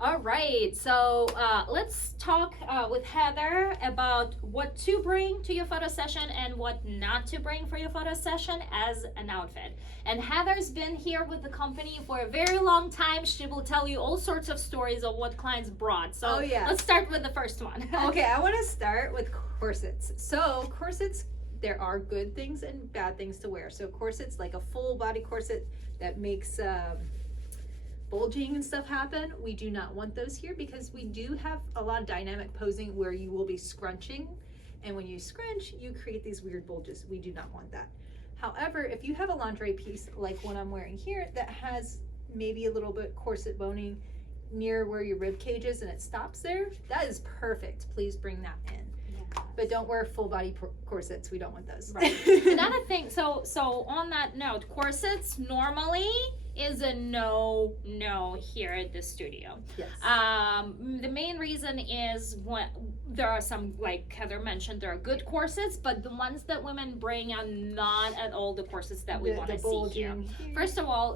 All right, so let's talk with Heather about what to bring to your photo session and what not to bring for your photo session as an outfit. And Heather's been here with the company for a very long time. She will tell you all sorts of stories of what clients brought. So Oh, yeah. let's start with the first one. Okay, I want to start with corsets. So corsets, there are good things and bad things to wear. So corsets, like a full body corset that makes bulging and stuff happen, we do not want those here because we do have a lot of dynamic posing where you will be scrunching, and when you scrunch you create these weird bulges. We do not want that. However, if you have a lingerie piece like what I'm wearing here that has maybe a little bit corset boning near where your rib cage is and it stops there, that is perfect. Please bring that in. But don't wear full body corsets. We don't want those. Right. Another thing, so on that note, corsets normally is a no here at the studio. Yes. The main reason is when there are some, like Heather mentioned, there are good corsets, but the ones that women bring are not at all the corsets that we want to see here. First of all,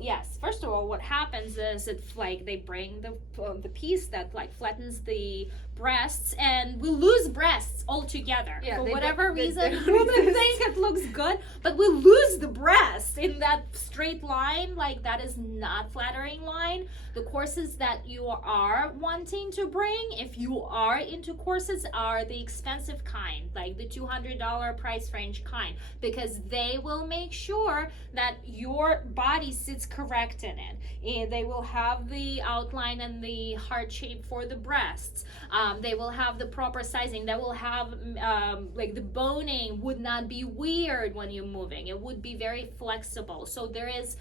what happens is it's like they bring the piece that like flattens the breasts, and we lose breasts altogether. Yeah, for they whatever don't- they reason, don't women exist. think it looks good, but we lose the breast in that straight line. Like that is not flattering line. The corsets that you are wanting to bring, if you are into corsets, are the expensive kind, like the $200 price range kind, because they will make sure that your body sits correct in it. And they will have the outline and the heart shape for the breasts. They will have the proper sizing. They will have like the boning would not be weird when you're moving. It would be very flexible. So there is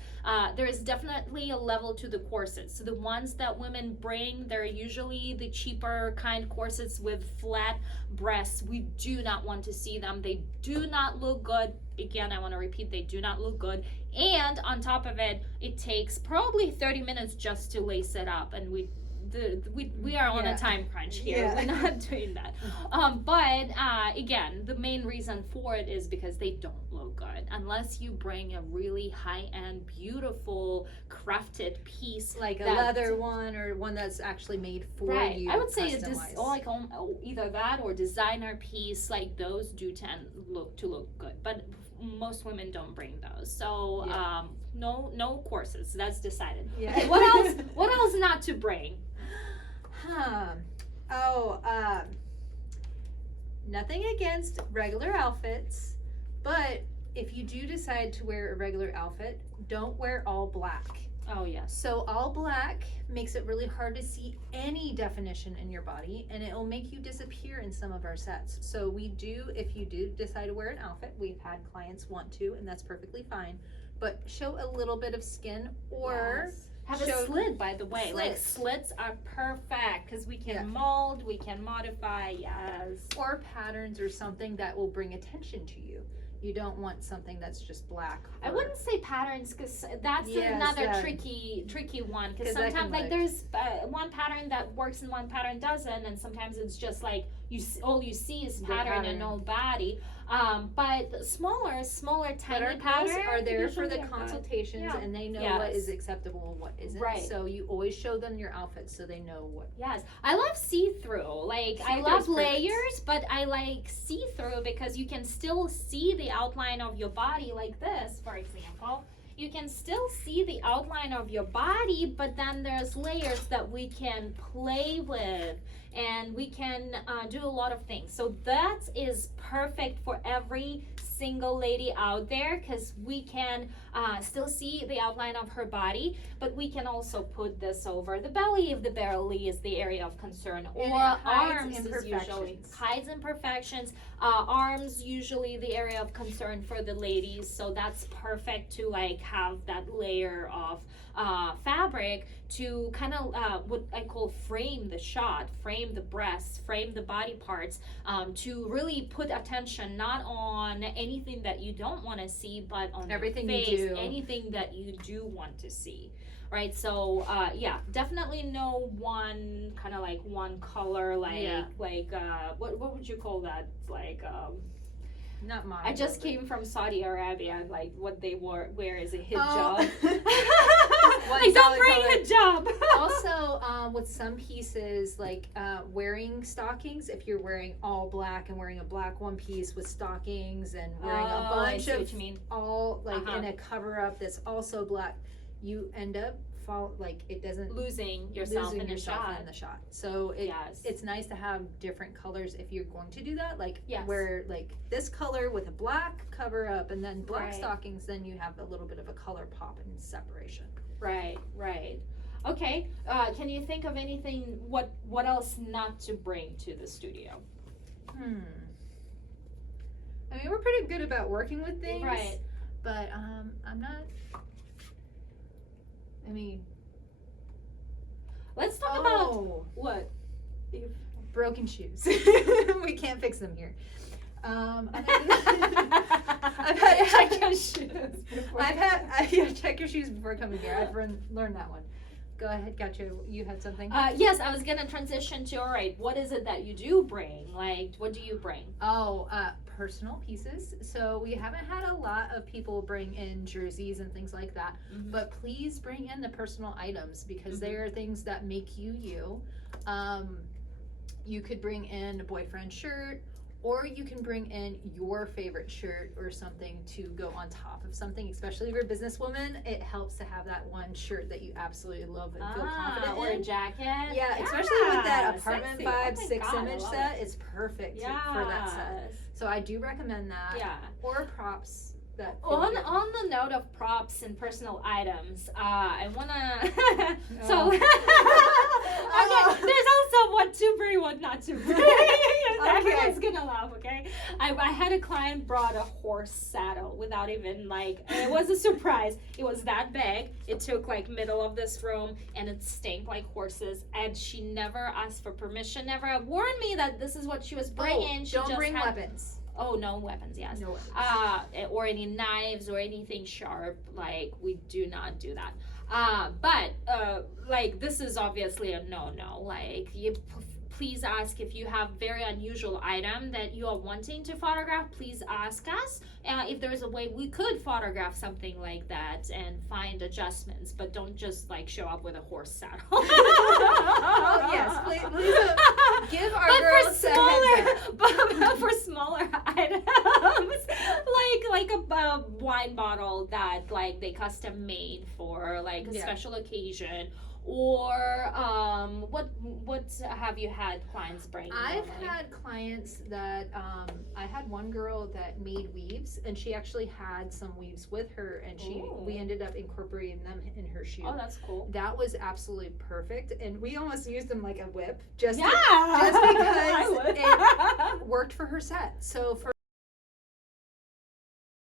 definitely a level to the corsets. So the ones that women bring, they're usually the cheaper kind corsets with flat breasts. We do not want to see them. They do not look good. Again, I want to repeat, they do not look good. And on top of it, it takes probably 30 minutes just to lace it up, and we are on a time crunch here. Yeah. We're not doing that. Again, the main reason for it is because they don't look good unless you bring a really high-end, beautiful, crafted piece like a that- leather one or one that's actually made for Right. you. I would say customized. either that or designer piece. Like those do tend to look good, but most women don't bring those. So Yeah. no corsets. That's decided. Yeah. Okay, what else? What else not to bring? Nothing against regular outfits, but if you do decide to wear a regular outfit, don't wear all black. Oh yes. So all black makes it really hard to see any definition in your body, and it will make you disappear in some of our sets. So we do, if you do decide to wear an outfit, we've had clients want to, and that's perfectly fine, but show a little bit of skin or Yes. Have a show- slit, by the way. Like Slits. slits are perfect because we can Yeah. mold, we can modify. Yes. or patterns or something that will bring attention to you. You don't want something that's just black. I or- wouldn't say patterns because that's Yes, another yeah. tricky one. Because 'Cause that sometimes can, like like- there's one pattern that works and one pattern doesn't, and sometimes it's just like all you see is The pattern and pattern. no body. But smaller But tiny our girls patterns are there for the usually are good. consultations, Yeah. and they know what Yes. is acceptable and what isn't. Right. So you always show them your outfits so they know what. Yes, I love see-through. Like I See-through love is perfect. layers, but I like see-through because you can still see the outline of your body, like this, for example. You can still see the outline of your body, but then there's layers that we can play with, and we can do a lot of things. So that is perfect for every single lady out there because we can still see the outline of her body, but we can also put this over the belly if the belly is the area of concern, or And it hides arms is usually imperfections. hides imperfections. Arms usually the area of concern for the ladies, so that's perfect to like have that layer of fabric to kind of what I call frame the shot, frame the breasts, frame the body parts, to really put attention not on anything that you don't want to see, but on Everything your you face, do. anything that you do want to see. Right, so yeah, definitely no one kind of like one color, like Yeah. what would you call that? Like Not mine. I just came from Saudi Arabia, and like what they wear is a hijab. Oh. One Like don't solid bring color. hijab. Also, with some pieces, like wearing stockings, if you're wearing all black and wearing a black one piece with stockings and wearing a I bunch see of what you mean. all like Uh-huh. in a cover up that's also black, you end up it doesn't Losing yourself losing in the yourself shot. in the shot. So Yes. it's nice to have different colors if you're going to do that. Like Yes. where like this color with a black cover up and then black Right. stockings, then you have a little bit of a color pop and separation. Right, right. Okay. Can you think of anything? What else not to bring to the studio? I mean, we're pretty good about working with things, Right. but I'm not. I mean, Let's talk about what. broken shoes. We can't fix them here. I've Check your shoes. check your shoes before coming here. I've learned that one. Go ahead, gotcha. You had something? Yes, I was gonna transition to, all right, what is it that you do bring? Like, what do you bring? Personal pieces. So we haven't had a lot of people bring in jerseys and things like that, Mhm. but please bring in the personal items because they are things that make you you. You could bring in a boyfriend shirt, or you can bring in your favorite shirt or something to go on top of something, especially if you're a businesswoman. It helps to have that one shirt that you absolutely love and feel confident or in. a jacket. Yeah, especially with that apartment sexy. vibe Oh my 6 God, I image love set, it. it's perfect for that set. Yes. So I do recommend that. Yeah. Or props that feel On good. the note of props and personal items, I wanna Oh. okay, there's also what to bring, what not to bring. Everyone's gonna laugh, okay? I had a client brought a horse saddle without even it was a surprise. It was that big. It took middle of this room and it stank like horses, and she never asked for permission, never warned me that this is what she was bringing. She don't just bring had, weapons. Oh, no weapons, yes. No weapons. Or any knives or anything sharp. We do not do that. But this is obviously a no-no. Please ask if you have very unusual item that you are wanting to photograph. Please ask us if there's a way we could photograph something like that and find adjustments. But don't just show up with a horse saddle. Oh yes, please give our girls a heads up. But for smaller items, like a wine bottle that they custom made for a Yeah. special occasion. Or what have you had clients bring? I've normally? had clients that I had one girl that made weaves, and she actually had some weaves with her, and Ooh. we ended up incorporating them in her shoe. Oh, that's cool. That was absolutely perfect, and we almost used them like a whip, just Yeah, just because I would. it worked for her set. So for